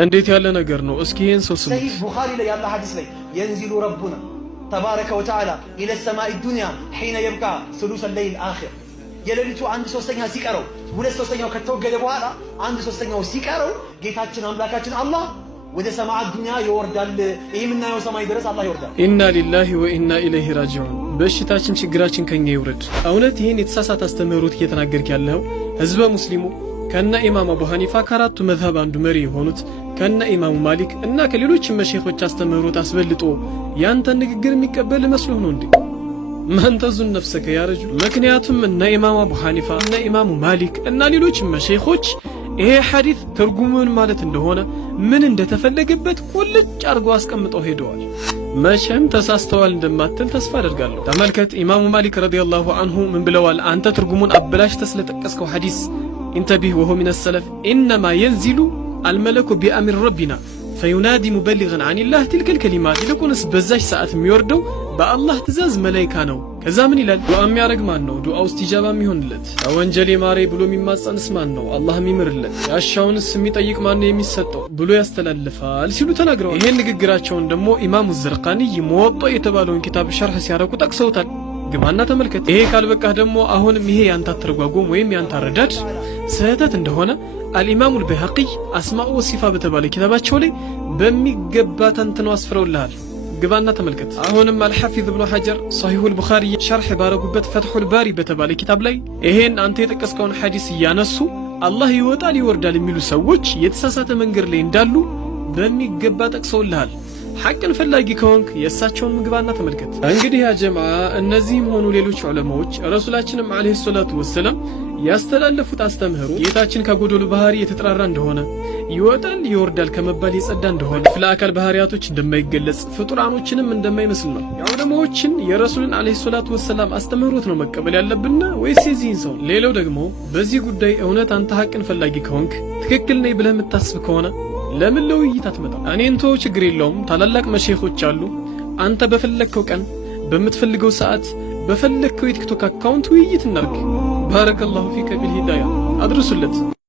እንዴት ያለ ነገር ነው? እስኪ ይሄን ሰው ስሙ። ሰሂህ ቡኻሪ ላይ ያለ ሐዲስ ላይ የንዚሉ ረቡና ተባረከ ወተዓላ ኢለ ሰማኢ ዱንያ ሒነ የብቃ ሱሉሰ ለይል አኺር የሌሊቱ 1/3 ሲቀረው 2/3 ከተወገደ በኋላ 1/3 ሲቀረው ጌታችን አምላካችን አላህ ወደ ሰማዓ ዱንያ ይወርዳል። ይሄ የምናየው ሰማይ ድረስ አላህ ይወርዳል። ኢና ሊላሂ ወኢና ኢለይሂ ራጂዑን። በሽታችን ችግራችን ከኛ ይውረድ። እውነት ይሄን የተሳሳተ አስተምህሮት እየተናገርክ ያለው ህዝበ ሙስሊሙ ከነ ኢማም አቡ ሐኒፋ ከአራቱ መዝሀብ አንዱ መሪ የሆኑት ከነ ኢማሙ ማሊክ እና ከሌሎች መሸኾች አስተምህሮት አስበልጦ ያንተ ንግግር የሚቀበል መስሎ ነው እንዴ? መንተዙን ነፍሰከ ያ ረጁል። ምክንያቱም እነ ኢማም አቡ ሐኒፋ እና ኢማሙ ማሊክ እና ሌሎች መሸኾች ይሄ ሐዲስ ትርጉሙን ማለት እንደሆነ ምን እንደተፈለገበት ቁልጭ አድርገው አስቀምጠው ሄደዋል። መቼም ተሳስተዋል እንደማትል ተስፋ አደርጋለሁ። ተመልከት፣ ኢማሙ ማሊክ ረዲየላሁ ዐንሁ ምን ብለዋል? አንተ ትርጉሙን አበላሽተህ ስለጠቀስከው ሐዲስ انتبه وهو من السلف إنما ينزل الملك بأمر ربنا فينادي مبلغا عن الله تلك الكلمات لكونس بزاش ساعات ميوردو بالله تزاز ملايكا نو كذا من إلال دعا ميارق مان نو دعا استجابة ميهون لت وانجلي ماري بلو مما سانس مان نو الله ميمر لت ياشاون السمي طيق مان يميستو بلو يستلالفال سيلو تناقرون يهين نقاقراتشون دمو إمام الزرقاني يموطو يتبالون كتاب شرح سياركو تاكسوتال ግማና ተመልከት። ይሄ ካልበቃህ ደግሞ አሁንም ይሄ ያንተ ተርጓጉም ወይም ያንተ ረዳድ ስህተት እንደሆነ አልኢማሙ አልበይሀቂ አስማኡ ወሲፋ በተባለ ኪታባቸው ላይ በሚገባ ተንትነው አስፍረውልሃል። ግባና ተመልከት። አሁንም አልሐፊዝ ኢብኑ ሐጀር ሶሒሁል ቡኻሪ ሸርሕ ባረጉበት ፈትሑል ባሪ በተባለ ኪታብ ላይ ይሄን አንተ የጠቀስከውን ሐዲስ እያነሱ አላህ ይወጣል ይወርዳል የሚሉ ሰዎች የተሳሳተ መንገድ ላይ እንዳሉ በሚገባ ጠቅሰውልሃል። ሐቅን ፈላጊ ከሆንክ የእሳቸውን ምግባና ተመልከት። እንግዲህ ያ ጀማዓ እነዚህም ሆኑ ሌሎች ዑለማዎች ረሱላችንም አለይሂ ሰላቱ ወሰለም ያስተላለፉት አስተምህሮ ጌታችን ከጎደሉ ባህሪ የተጠራራ እንደሆነ ይወጣል ይወርዳል ከመባል የጸዳ እንደሆነ ለአካል ባህሪያቶች እንደማይገለጽ ፍጡራኖችንም እንደማይመስል ነው። የዑለማዎችን የረሱልን አለይሂ ሰላቱ ወሰለም አስተምህሮት ነው መቀበል ያለብን ወይስ የዚህን ሰው? ሌላው ደግሞ በዚህ ጉዳይ እውነት አንተ ሐቅን ፈላጊ ከሆንክ ትክክል ነኝ ብለህ የምታስብ ከሆነ ለምን ለውይይት አትመጣም? እኔን ተው፣ ችግር የለውም። ታላላቅ መሸኾች አሉ። አንተ በፈለግከው ቀን በምትፈልገው ሰዓት በፈለግከው የቲክቶክ አካውንት ውይይት እናድርግ። ባረከላሁ ፊከ ቢልሂዳያ። አድርሱለት።